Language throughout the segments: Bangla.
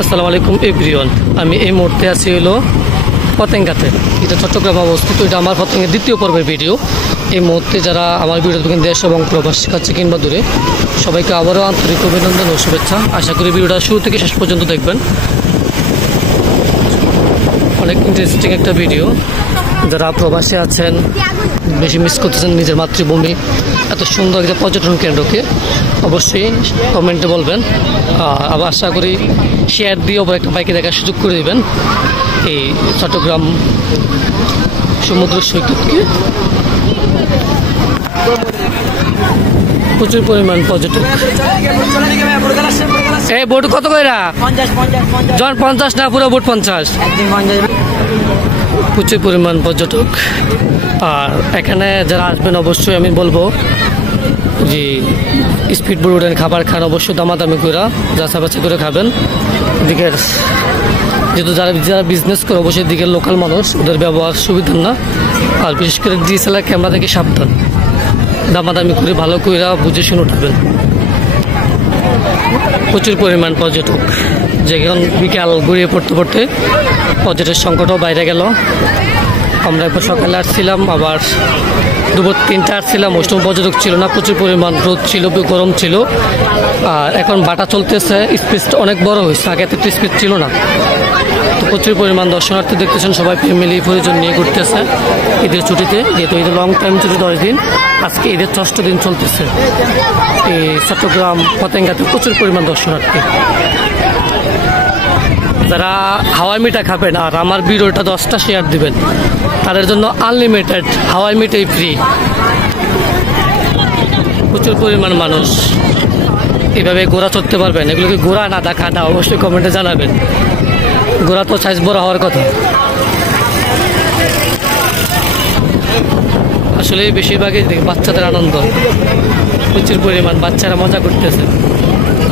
আসসালামু আলাইকুম এভরিওয়ান। আমি এই মুহূর্তে আছি হলো পতেঙ্গাতে, এটা চট্টগ্রাম অবস্থিত। এটা আমার পতেঙ্গের দ্বিতীয় পর্বের ভিডিও। এই মুহূর্তে যারা আমার ভিডিও দেখেন দেশ এবং প্রবাস কাছে কিংবা দূরে, সবাইকে আবারও আন্তরিক অভিনন্দন ও শুভেচ্ছা। আশা করি ভিডিওটা শুরু থেকে শেষ পর্যন্ত দেখবেন। অনেক ইন্টারেস্টিং একটা ভিডিও। যারা প্রবাসে আছেন, বেশি মিস করতেছেন নিজের মাতৃভূমি, এত সুন্দর একটা পর্যটন কেন্দ্রকে, অবশ্যই কমেন্টে বলবেন। আবার আশা করি শেয়ার দিয়ে ওপর একটা বাইকে দেখার সুযোগ করে দেবেন এই চট্টগ্রাম সমুদ্র সৈকতকে। প্রচুর পরিমাণ পর্যটক। এই বোট কত কইরা? জন 50 না, পুরো বোট 50। প্রচুর পরিমাণ পর্যটক। আর এখানে যারা আসবেন অবশ্যই আমি বলবো যে স্পিড বোট উঠেন, খাবার খান অবশ্যই দামাদামি করে যাচাবাচি করে খাবেন। এদিকে যেহেতু যারা বিজনেস করে অবশ্যই দিকের লোকাল মানুষ, ওদের ব্যবহার সুবিধা না। আর বিশেষ করে ডিএসএলআর ক্যামেরা থেকে সাবধান, দামাদামি করে ভালো করে বুঝে শুনে উঠবেন। প্রচুর পরিমাণ পর্যটক, যেখানে বিকাল ঘুরিয়ে পড়তে পড়তে পর্যটকের সংকটও বাইরে গেল। আমরা একবার সকালে আসছিলাম, আবার দুপুর 3টা আসছিলাম, ওই সময় পর্যটক ছিল না, প্রচুর পরিমাণ রোদ ছিল, গরম ছিল। আর এখন বাটা চলতেছে, স্পেসটা অনেক বড় হয়েছে, আগে এত স্পেস ছিল না। তো প্রচুর পরিমাণ দর্শনার্থী দেখতেছেন, সবাই ফ্যামিলি পরিজন নিয়ে ঘুরতেছে ঈদের ছুটিতে। যেহেতু ঈদের লং টাইম ছুটি 10 দিন, আজকে ঈদের 6টা দিন চলতেছে এই চট্টগ্রাম পতেঙ্গাতে। প্রচুর পরিমাণ দর্শনার্থী। যারা হাওয়াই মিঠা খাবেন আর আমার ভিডিওটা 10টা শেয়ার দিবেন, তাদের জন্য আনলিমিটেড হাওয়াই মিঠাই ফ্রি। প্রচুর পরিমাণ মানুষ এভাবে ঘোরা চড়তে পারবেন। এগুলো কি ঘোরা না দেখা না অবশ্যই কমেন্টে জানাবেন। ঘোরা তো সাইজ বড় হওয়ার কথা। আসলে বেশিরভাগই বাচ্চাদের আনন্দ, প্রচুর পরিমাণ বাচ্চারা মজা করতেছে।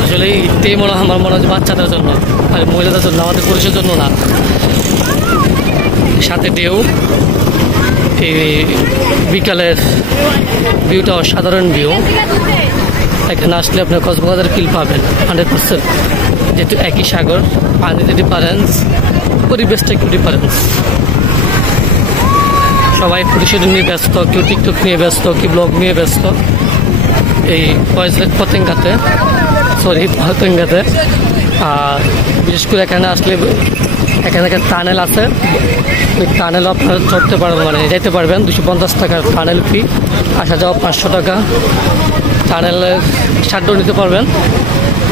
আসলে এইটাই আমার মনে হয় বাচ্চাদের জন্য, আর মহিলাদের জন্য, আমাদের পুরুষের জন্য না। সাথে ঢেউ, এই বিকালের ভিউটা অসাধারণ ভিউ। এখানে আসলে আপনার কক্সবাজারের ফিল পাবেন 100%। যেহেতু একই সাগর, পানিতে ডিফারেন্স, পরিবেশটা একটু ডিফারেন্স। সবাই ফটোশুট নিয়ে ব্যস্ত, কেউ টিকটক নিয়ে ব্যস্ত, কেউ ব্লগ নিয়ে ব্যস্ত এই পতেঙ্গাতে। আর বিশেষ করে এখানে আসলে এখানে একটা টানেল আছে, ওই টানেলও আপনারা চড়তে পারবেন, মানে যেতে পারবেন। 250 টাকার টানেল ফি, আসা যাওয়া 500 টাকা। টানেলের সাহায্য নিতে পারবেন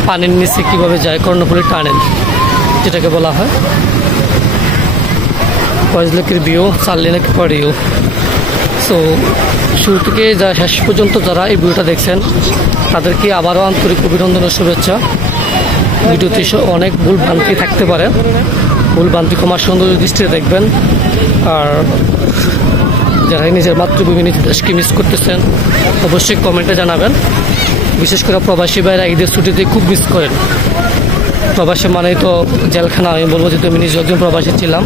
পানির নিচে কীভাবে যায়, কর্ণফুলী টানেল যেটাকে বলা হয়। কয়েকলেকের ভিউ, 4 লেনের পরেও। সো শুরু থেকে যা শেষ পর্যন্ত যারা এই ভিডিওটা দেখছেন, তাদেরকে আবারও আন্তরিক অভিনন্দন ও শুভেচ্ছা। ভিডিওতে অনেক ভুল ভ্রান্তি থাকতে পারে, ভুল ভ্রান্তি ক্ষমার সুন্দর দৃষ্টিতে দেখবেন। আর যারা নিজের মাতৃভূমি, নিজের দেশকে মিস করতেছেন, অবশ্যই কমেন্টে জানাবেন। বিশেষ করে প্রবাসী ভাইরা ঈদের ছুটিতে খুব মিস করেন। প্রবাসী মানেই তো জেলখানা, আমি বলবো, যেহেতু আমি নিজে একজন প্রবাসী ছিলাম।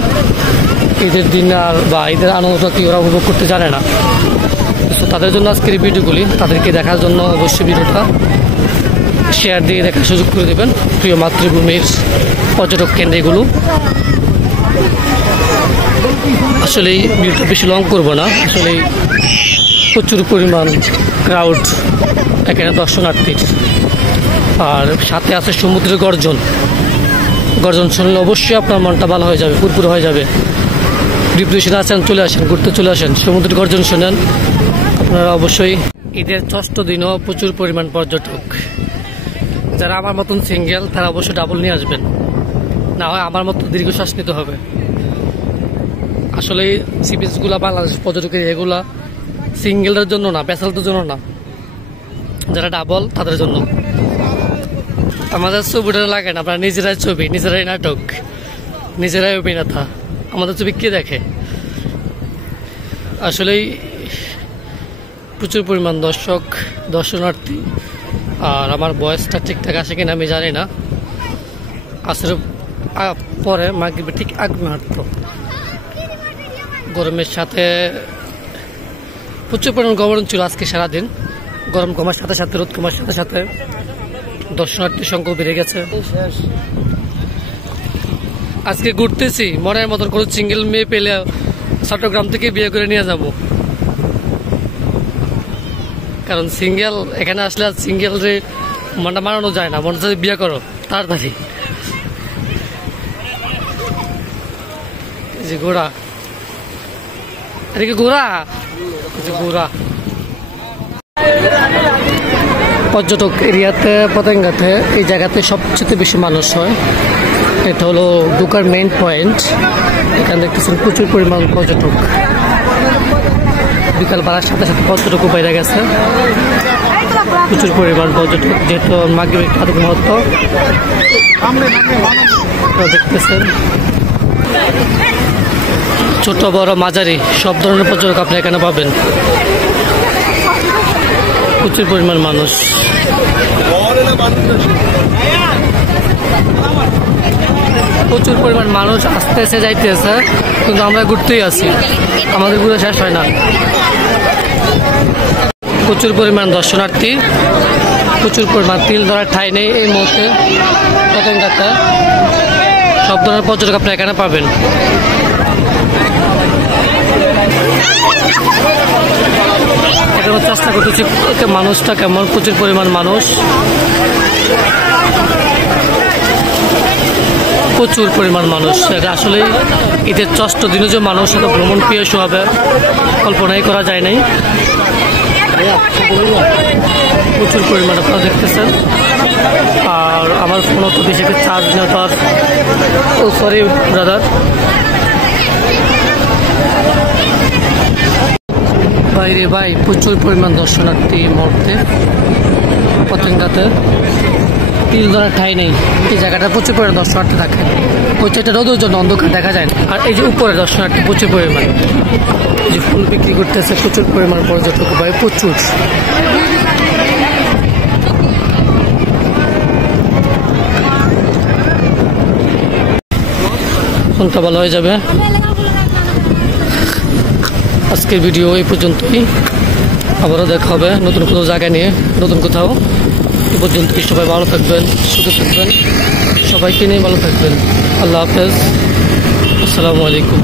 ঈদের দিন আর বা ঈদের আনন্দটা কি ওরা উপভোগ করতে জানে না। তো তাদের জন্য আজকের এই ভিডিওগুলি, তাদেরকে দেখার জন্য অবশ্যই ভিডিওটা শেয়ার দিয়ে দেখার সুযোগ করে দেবেন। প্রিয় মাতৃভূমির পর্যটক কেন্দ্রগুলো। আসলে এই ভিডিওটা বেশি লং করবো না। আসলে প্রচুর পরিমাণ ক্রাউড এখানে দর্শনার্থীর। আর সাথে আছে সমুদ্রের গর্জন। গর্জন শুনলে অবশ্যই আপনার মনটা ভালো হয়ে যাবে, পুরপুর হয়ে যাবে। ডিপ্রেশনে আছেন, চলে আসেন, ঘুরতে চলে আসেন, সমুদ্রের গর্জন শোনেন আপনারা অবশ্যই। ঈদের 6টা দিনও প্রচুর পরিমাণ পর্যটক। যারা আমার মতন সিঙ্গেল, তারা অবশ্যই ডাবল নিয়ে আসবেন, না হয় আমার মতো দীর্ঘশ্বাস নিতে হবে। আসলে সি বিচগুলা বাংলাদেশ পর্যটকের এগুলা সিঙ্গেলদের জন্য না, ব্যাচেলরদের জন্য না, যারা ডাবল তাদের জন্য। আমাদের ছবিটা লাগে না, আমরা নিজেরাই ছবি, নিজেরাই নাটক, নিজেরাই অভিনেতা। আমাদের ছবি কে দেখে? আসলেই প্রচুর পরিমাণ দর্শক, দর্শনার্থী। আর আমার বয়সটা ঠিকঠাক আসে কিনা আমি জানি না। আসলে পরে মাগরিবের ঠিক আগ মুহূর্ত, গরমের সাথে প্রচুর পরিমাণ গরম ছিল আজকে সারাদিন। গরম কমার সাথে সাথে, রোদ কমার সাথে সাথে দর্শনার্থীর সংখ্যা বেড়ে গেছে। আজকে ঘুরতেছি, মনের মতন কোনো সিঙ্গেল মেয়ে পেলে চট্টগ্রাম থেকে বিয়ে করে নিয়ে যাব। কারণ সিঙ্গেল এখানে আসলে সিঙ্গেল রে মনটা মানানো যায় না, মনে হচ্ছে বিয়ে করো তাড়াতাড়ি। যে ঘোড়া, এটা কি ঘোড়া? ঘোড়া পর্যটক এরিয়াতে পতেঙ্গাতে এই জায়গাতে সবচেয়ে বেশি মানুষ হয়। এটা হলো ঢোকার মেইন পয়েন্ট। এখানে দেখতেছেন প্রচুর পরিমাণ পর্যটক। বিকাল বাড়ার সাথে সাথে পর্যটকও বেড়ে গেছে, প্রচুর পরিমাণ পর্যটক, যেহেতু মাগরিবের আধুনিক মুহূর্ত দেখতেছেন। ছোট বড় মাঝারি সব ধরনের পর্যটক আপনি এখানে পাবেন। প্রচুর পরিমাণ মানুষ। প্রচুর পরিমাণ মানুষ আসতেছে যাইতেছে, কিন্তু আমরা ঘুরতেই আছি, আমাদের ঘুরে শেষ হয় না। প্রচুর পরিমাণ দর্শনার্থী, প্রচুর পরিমাণ তিল ধরার ঠাঁই নেই এই মুহূর্তে পতেঙ্গাতে। সব ধরনের পর্যটক আপনি এখানে পাবেন। এখন চেষ্টা করতেছি মানুষটা কেমন, প্রচুর পরিমাণ মানুষ, প্রচুর পরিমাণ মানুষ। এটা আসলে ঈদের ষষ্ঠ দিনে যে মানুষ এত ভ্রমণ প্রিয় হবে কল্পনাই করা যায় নাই। প্রচুর পরিমাণ আপনারা দেখতেছেন। আর আমার ফোনও তো বেশি চার্জ নেই তো আর, ও সরি ব্রাদার। বাইরে ভাই প্রচুর পরিমাণ দর্শনার্থী মুহূর্তে পতেঙ্গাতে। তিল ধরার ঠাই নেই, এই জায়গাটা প্রচুর পরিমাণ দর্শনার্থী থাকে। ওইটা রোদের জন্য অন্ধকার দেখা যায় না। আর এই যে উপরে দর্শনার্থী প্রচুর পরিমাণ, যে ফুল বিক্রি করতেছে প্রচুর পরিমাণ পর্যটক ভাই, প্রচুর। ফোনটা ভালো হয়ে যাবে। আজকের ভিডিও এই পর্যন্তই, আবারও দেখা হবে নতুন কোনো জায়গা নিয়ে, নতুন কোথাও। এ পর্যন্ত সবাই ভালো থাকবেন, সুখে থাকবেন, সবাইকে নিয়ে ভালো থাকবেন। আল্লাহ হাফেজ, আসসালামু আলাইকুম।